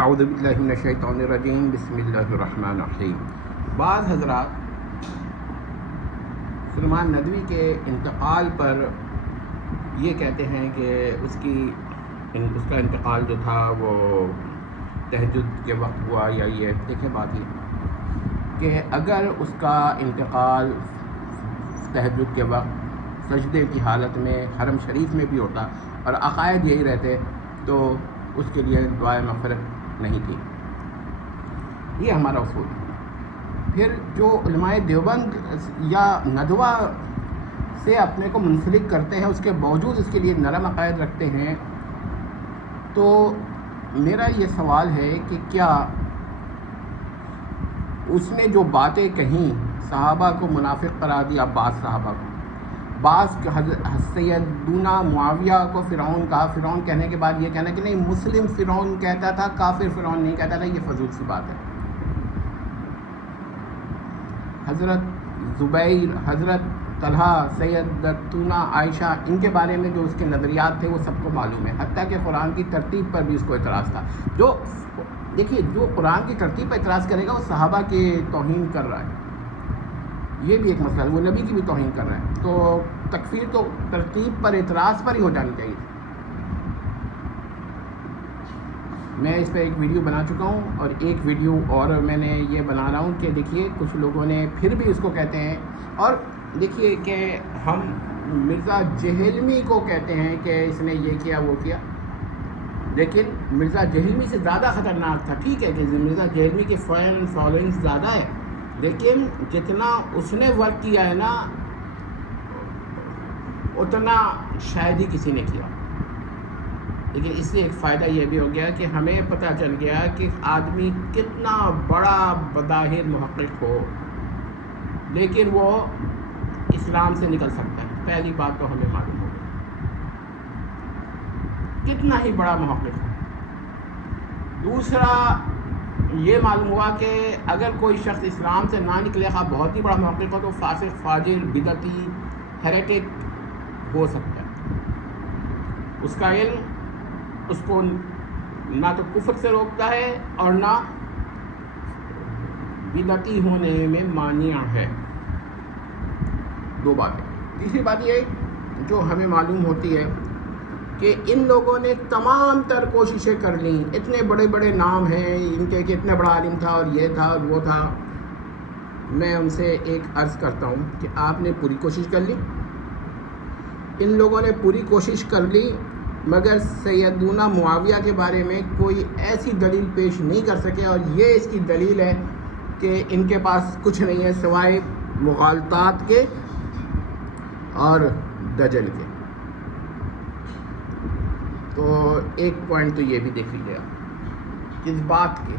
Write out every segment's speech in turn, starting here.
اعوذ باللہ من الشیطان الرجیم، بسم اللہ الرحمن الرحیم۔ بعض حضرات سلیمان ندوی کے انتقال پر یہ کہتے ہیں کہ اس کا انتقال جو تھا وہ تہجد کے وقت ہوا، یا یہ دیکھیں بات یہ کہ اگر اس کا انتقال تہجد کے وقت سجدے کی حالت میں حرم شریف میں بھی ہوتا اور عقائد یہی رہتے تو اس کے لیے دعائے مغفرت نہیں تھی۔ یہ ہمارا اصول ہے۔ پھر جو علماء دیوبند یا ندوہ سے اپنے کو منسلک کرتے ہیں، اس کے باوجود اس کے لیے نرم عقائد رکھتے ہیں، تو میرا یہ سوال ہے کہ کیا اس نے جو باتیں کہیں صحابہ کو منافق قرار دیا، بعض صحابہ کو، بعض سیدنا معاویہ کو فرعون کہا، فرعون کہنے کے بعد یہ کہنا کہ نہیں مسلم فرعون کہتا تھا، کافر فرعون نہیں کہتا تھا، یہ فضول سی بات ہے۔ حضرت زبیر، حضرت طلحہ، سیدتنا عائشہ، ان کے بارے میں جو اس کے نظریات تھے وہ سب کو معلوم ہے، حتیٰ کہ قرآن کی ترتیب پر بھی اس کو اعتراض تھا۔ جو دیکھیے، جو قرآن کی ترتیب پر اعتراض کرے گا وہ صحابہ کی توہین کر رہا ہے، یہ بھی ایک مسئلہ ہے، وہ نبی کی بھی توہین کر رہا ہے۔ تو تکفیر تو ترتیب پر اعتراض پر ہی ہو جانی چاہیے۔ میں اس پہ ایک ویڈیو بنا چکا ہوں، اور ایک ویڈیو اور میں نے یہ بنا رہا ہوں کہ دیکھیے کچھ لوگوں نے پھر بھی اس کو کہتے ہیں، اور دیکھیے کہ ہم مرزا جہلمی کو کہتے ہیں کہ اس نے یہ کیا وہ کیا، لیکن مرزا جہلمی سے زیادہ خطرناک تھا۔ ٹھیک ہے کہ مرزا جہلمی کی فالوئنگ زیادہ ہے، لیکن جتنا اس نے ورک کیا ہے نا اتنا شاید ہی کسی نے کیا۔ لیکن اس سے ایک فائدہ یہ بھی ہو گیا کہ ہمیں پتہ چل گیا کہ آدمی کتنا بڑا بظاہر محقق ہو لیکن وہ اسلام سے نکل سکتا ہے۔ پہلی بات تو ہمیں معلوم ہو گئی، کتنا ہی بڑا محقق ہو۔ دوسرا یہ معلوم ہوا کہ اگر کوئی شخص اسلام سے نہ نکلے، خواہ بہت ہی بڑا محقق ہو، تو فاسق، فاجر، بدعتی، ہیریٹک ہو سکتا ہے۔ اس کا علم اس کو نہ تو کفر سے روکتا ہے اور نہ بدعتی ہونے میں مانع ہے۔ دو باتیں۔ تیسری بات یہ جو ہمیں معلوم ہوتی ہے کہ ان لوگوں نے تمام تر کوششیں کر لیں، اتنے بڑے بڑے نام ہیں ان کے کہ اتنا بڑا عالم تھا اور یہ تھا اور وہ تھا۔ میں ان سے ایک عرض کرتا ہوں کہ آپ نے پوری کوشش کر لی، ان لوگوں نے پوری کوشش کر لی، مگر سیدنا معاویہ کے بارے میں کوئی ایسی دلیل پیش نہیں کر سکے، اور یہ اس کی دلیل ہے کہ ان کے پاس کچھ نہیں ہے سوائے مغالطات کے اور دجل کے۔ تو ایک پوائنٹ تو یہ بھی دیکھ لیجیے اس بات کے۔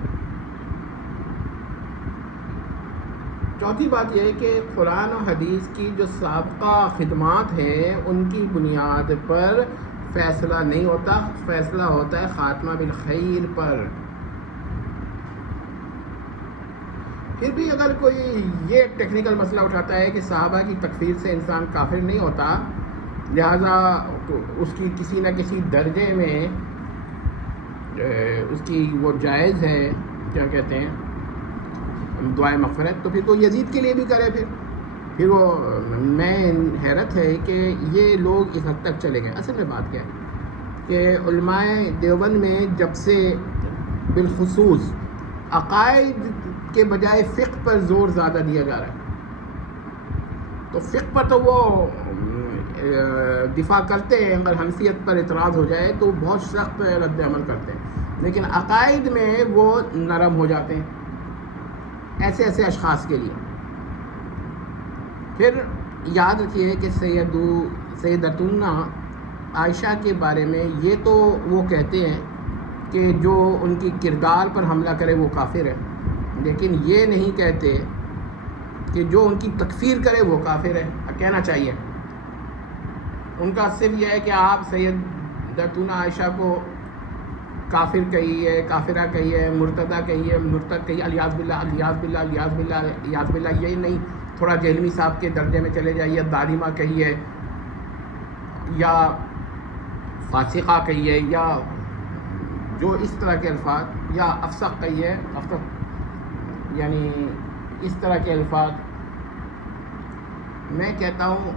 چوتھی بات یہ ہے کہ قرآن و حدیث کی جو سابقہ خدمات ہیں ان کی بنیاد پر فیصلہ نہیں ہوتا، فیصلہ ہوتا ہے خاتمہ بالخیر پر۔ پھر بھی اگر کوئی یہ ٹیکنیکل مسئلہ اٹھاتا ہے کہ صحابہ کی تکفیر سے انسان کافر نہیں ہوتا، لہذا اس کی کسی نہ کسی درجے میں اس کی وہ جائز ہے، کیا کہتے ہیں، دعائے مغفرت، تو پھر تو یزید کے لیے بھی کرے۔ پھر وہ میں حیرت ہے کہ یہ لوگ اس حد تک چلے گئے۔ اصل میں بات کیا ہے کہ علماء دیوبند میں جب سے بالخصوص عقائد کے بجائے فقہ پر زور زیادہ دیا جا رہا ہے، تو فقہ پر تو وہ دفاع کرتے ہیں، اگر حنفیت پر اعتراض ہو جائے تو بہت سخت رد عمل کرتے ہیں، لیکن عقائد میں وہ نرم ہو جاتے ہیں ایسے ایسے اشخاص کے لیے۔ پھر یاد رکھیے کہ سیدتنا عائشہ کے بارے میں یہ تو وہ کہتے ہیں کہ جو ان کی کردار پر حملہ کرے وہ کافر ہے، لیکن یہ نہیں کہتے کہ جو ان کی تکفیر کرے وہ کافر ہے۔ کہنا چاہیے ان کا صرف یہ ہے کہ آپ سیدتنا عائشہ کو کافر کہیے، کافرہ کہیے، مرتدہ کہیے، مرتد کہیے، الیاذ باللہ، الیاذ باللہ، الیاذ باللہ، الیاذ باللہ، یہی نہیں، تھوڑا جہلمی صاحب کے درجے میں چلے جائیے، دارمہ کہیے، یا فاسقہ کہیے، یا جو اس طرح کے الفاظ یا افسق کہیے افسق یعنی اس طرح کے الفاظ میں کہتا ہوں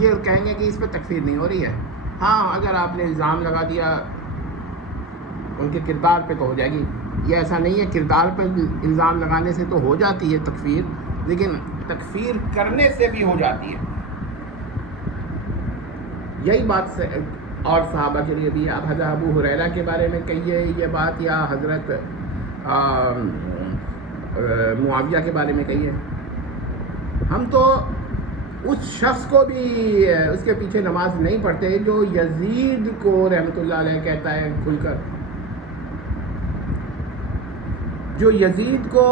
یہ کہیں گے کہ اس پہ تکفیر نہیں ہو رہی ہے. ہاں اگر آپ نے الزام لگا دیا ان کے کردار پہ تو ہو جائے گی. یہ ایسا نہیں ہے کردار پہ الزام لگانے سے تو ہو جاتی ہے تکفیر, لیکن تکفیر کرنے سے بھی ہو جاتی ہے. یہی بات سے اور صحابہ کے لیے بھی. آپ حضرت ابو ہریرہ کے بارے میں کہیے یہ بات, یا حضرت معاویہ کے بارے میں کہیے. ہم تو اس شخص کو بھی اس کے پیچھے نماز نہیں پڑھتے جو یزید کو رحمۃ اللہ علیہ کہتا ہے کھل کر, جو یزید کو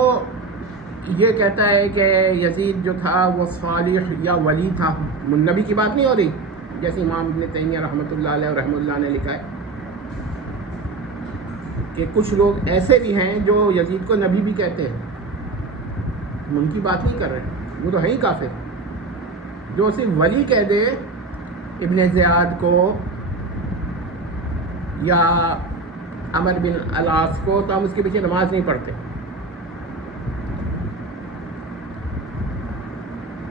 یہ کہتا ہے کہ یزید جو تھا وہ صالح یا ولی تھا. نبی کی بات نہیں ہو رہی, جیسے امام ابن تیمیہ رحمۃ اللہ علیہ رحمۃ اللہ نے لکھا ہے کہ کچھ لوگ ایسے بھی ہیں جو یزید کو نبی بھی کہتے ہیں. ان کی بات نہیں کر رہے, وہ تو ہے ہی کافر. جو صرف ولی کہہ دے ابن زیاد کو یا عمر بن العاص کو تو ہم اس کے پیچھے نماز نہیں پڑھتے.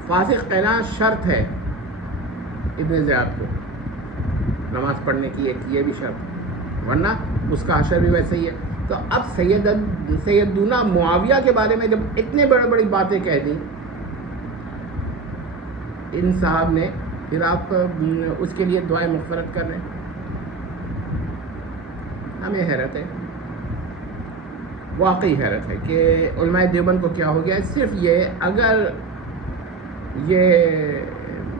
فاسق کہنا شرط ہے ابن زیاد کو نماز پڑھنے کی, ایک یہ بھی شرط, ورنہ اس کا حشر بھی ویسے ہی ہے. تو اب سیدنا معاویہ کے بارے میں جب اتنے بڑی بڑی باتیں کہہ دیں ان صاحب نے, پھر آپ اس کے لیے دعائیں مغفرت کر رہے ہیں. ہمیں حیرت ہے, واقعی حیرت ہے کہ علماء دیوبند کو کیا ہو گیا. صرف یہ اگر یہ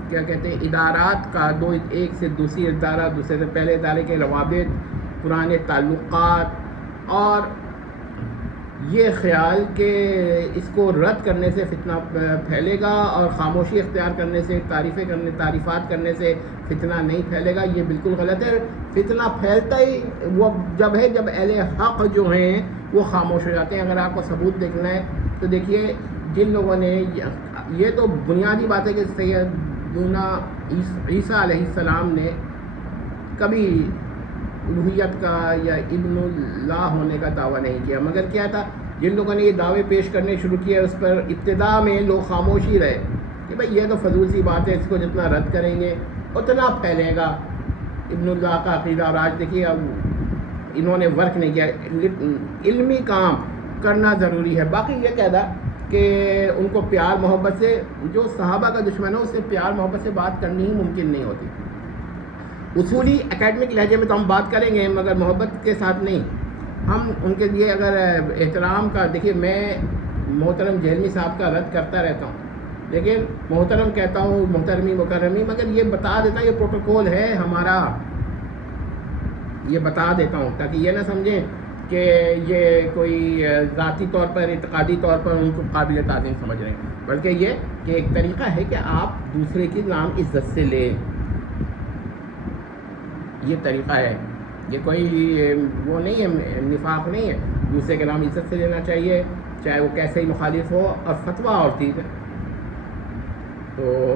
کیا کہتے ہیں ادارات کا ایک سے دوسری ادارہ, دوسرے سے پہلے ادارے کے روابط, پرانے تعلقات, اور یہ خیال کہ اس کو رد کرنے سے فتنہ پھیلے گا اور خاموشی اختیار کرنے سے تعریفات کرنے سے فتنہ نہیں پھیلے گا, یہ بالکل غلط ہے. فتنہ پھیلتا ہی وہ جب ہے جب اہل حق جو ہیں وہ خاموش ہو جاتے ہیں. اگر آپ کو ثبوت دیکھنا ہے تو دیکھیے جن لوگوں نے, یہ تو بنیادی بات ہے کہ سیدنا عیسیٰ علیہ السلام نے کبھی الوہیت کا یا ابن اللہ ہونے کا دعویٰ نہیں کیا, مگر کیا تھا جن لوگوں نے یہ دعوے پیش کرنے شروع کیے اس پر ابتدا میں لوگ خاموش ہی رہے کہ بھئی یہ تو فضول سی بات ہے, اس کو جتنا رد کریں گے اتنا پھیلے گا ابن اللہ کا عقیدہ. اور آج دیکھیے اب انہوں نے ورک نہیں کیا. علمی کام کرنا ضروری ہے. باقی یہ کہنا کہ ان کو پیار محبت سے, جو صحابہ کا دشمن ہو اس سے پیار محبت سے بات کرنی ہی ممکن نہیں ہوتی. اصولی اکیڈمک لہجے میں تو ہم بات کریں گے مگر محبت کے ساتھ نہیں. ہم ان کے لیے اگر احترام کا, دیکھیے میں محترم جہلمی صاحب کا رد کرتا رہتا ہوں, لیکن محترم کہتا ہوں, محترمی مکرمی, مگر یہ بتا دیتا یہ پروٹوکول ہے ہمارا, یہ بتا دیتا ہوں تاکہ یہ نہ سمجھیں کہ یہ کوئی ذاتی طور پر اعتقادی طور پر ان کو قابل تعظیم سمجھ رہے ہیں, بلکہ یہ کہ ایک طریقہ ہے کہ آپ دوسرے کی نام عزت سے لیں. یہ طریقہ ہے, یہ کوئی وہ نہیں ہے, نفاق نہیں ہے. دوسرے کے نام عزت سے لینا چاہیے چاہے وہ کیسے ہی مخالف ہو, اور فتویٰ اور چیز ہے. تو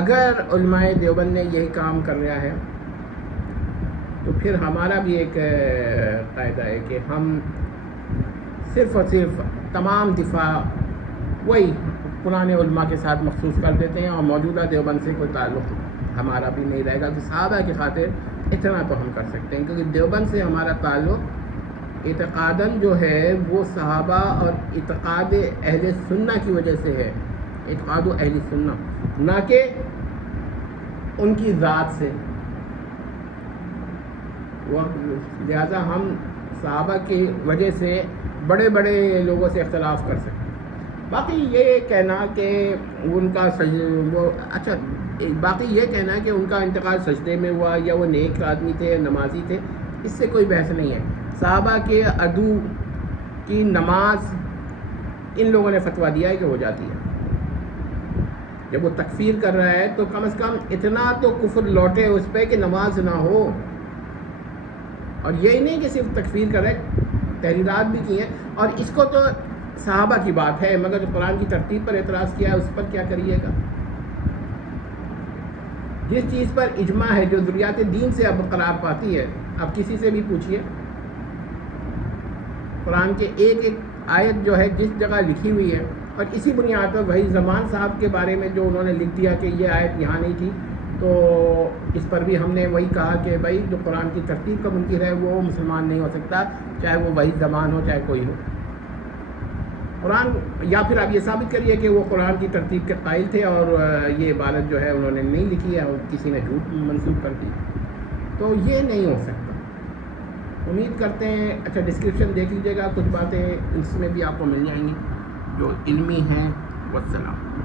اگر علماء دیوبند نے یہی کام کر رہا ہے تو پھر ہمارا بھی ایک قاعدہ ہے کہ ہم صرف اور صرف تمام دفاع وہی پرانے علماء کے ساتھ مخصوص کر دیتے ہیں, اور موجودہ دیوبند سے کوئی تعلق ہمارا بھی نہیں رہے گا. کہ صحابہ کی خاطر اتنا تو ہم کر سکتے ہیں, کیونکہ دیوبند سے ہمارا تعلق اعتقاداً جو ہے وہ صحابہ اور اعتقاد اہل سنہ کی وجہ سے ہے, اعتقاد و اہل سنہ, نہ کہ ان کی ذات سے. لہذا ہم صحابہ کی وجہ سے بڑے بڑے لوگوں سے اختلاف کر سکتے ہیں. باقی یہ کہنا کہ ان کا باقی یہ کہنا کہ ان کا انتقال سجدے میں ہوا یا وہ نیک آدمی تھے, نمازی تھے, اس سے کوئی بحث نہیں ہے. صحابہ کے عدو کی نماز ان لوگوں نے فتویٰ دیا ہے کہ ہو جاتی ہے. جب وہ تکفیر کر رہا ہے تو کم از کم اتنا تو کفر لوٹے اس پہ کہ نماز نہ ہو. اور یہی نہیں کہ صرف تکفیر کر رہے, تحریرات بھی کی ہیں, اور اس کو تو صحابہ کی بات ہے, مگر جو قرآن کی ترتیب پر اعتراض کیا ہے اس پر کیا کریے گا. جس چیز پر اجماع ہے, جو ضروریات دین سے اب قرار پاتی ہے, اب کسی سے بھی پوچھیے قرآن کے ایک ایک آیت جو ہے جس جگہ لکھی ہوئی ہے، اور اسی بنیاد پر وحید زمان صاحب کے بارے میں جو انہوں نے لکھ دیا کہ یہ آیت یہاں نہیں تھی، تو اس پر بھی ہم نے وہی کہا کہ بھائی جو قرآن کی ترتیب کا منکر ہے وہ مسلمان نہیں ہو سکتا، چاہے وہ وحید زمان ہو چاہے کوئی ہو قرآن، یا پھر آپ یہ ثابت کریے کہ وہ قرآن کی ترتیب کے قائل تھے اور یہ عبارت جو ہے انہوں نے نہیں لکھی ہے اور کسی نے جھوٹ منسوخ کر دی، تو یہ نہیں ہو سکتا۔ امید کرتے ہیں اچھا ڈسکرپشن دیکھ لیجیے گا، کچھ باتیں اس میں بھی آپ کو مل جائیں گی جو علمی ہیں۔ والسلام۔